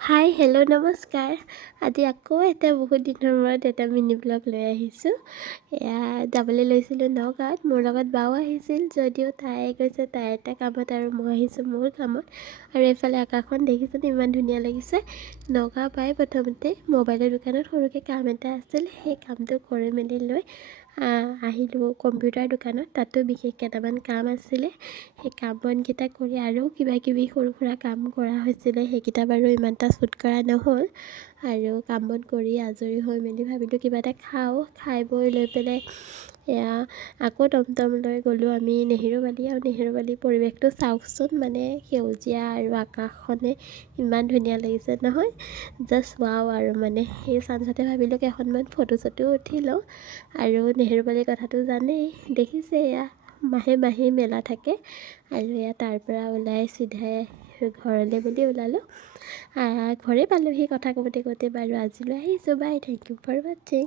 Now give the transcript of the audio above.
Hi hello' নমস্কাৰ। আজি আকৌ বহুত দিনৰ মূৰত এটা মিনি ব্লগ লৈ আহিছোঁ। এয়া যাবলৈ লৈছিলোঁ নগাঁৱত। মোৰ লগত বাও আহিছিল, যদিও তাই গৈছে তাইৰ এটা কামত আৰু মই আহিছোঁ মোৰ কামত। আৰু এইফালে আকাশখন দেখিছেনে ইমান ধুনীয়া লাগিছে। নগাঁও পাই প্ৰথমতে মোবাইলৰ দোকানত সৰুকৈ কাম এটা আছিল, সেই কামটো কৰি মেলি লৈ আহিলোঁ কম্পিউটাৰ দোকানত। তাতো বিশেষ কেইটামান কাম আছিলে, সেই কাম বনকেইটা কৰি আৰু কিবাকিবি সৰু সুৰা কাম কৰা হৈছিলে, সেইকেইটা বাৰু ইমান এটা শ্বুট কৰা নহ'ল। আৰু কাম বন কৰি আজৰি হৈ মেলি ভাবিলোঁ কিবা এটা খাওঁ, খাই বৈ লৈ পেলাই এয়া আকৌ টমটমলৈ গ'লোঁ আমি নেহেৰুবালি। আৰু নেহেৰুবালি পৰিৱেশটো চাওকচোন, মানে সেউজীয়া আৰু আকাশখনে ইমান ধুনীয়া লাগিছে নহয়, জাষ্ট ৱাও। আৰু মানে সেই চানচতে ভাবিলোঁ কেইখনমান ফটো চটোও উঠি লওঁ। আৰু নেহেৰুবালিৰ কথাটো জানেই, দেখিছে এয়া মাহে মাহে মেলা থাকে। আৰু এয়া তাৰ পৰা ওলাই চিধাই ঘৰলৈ বুলি ওলালোঁ। ঘৰে পালোঁহি কথা কওঁতে বাৰু আজিলৈ আহিছোঁ। বাই, থেংক ইউ ফৰ ৱাচিং।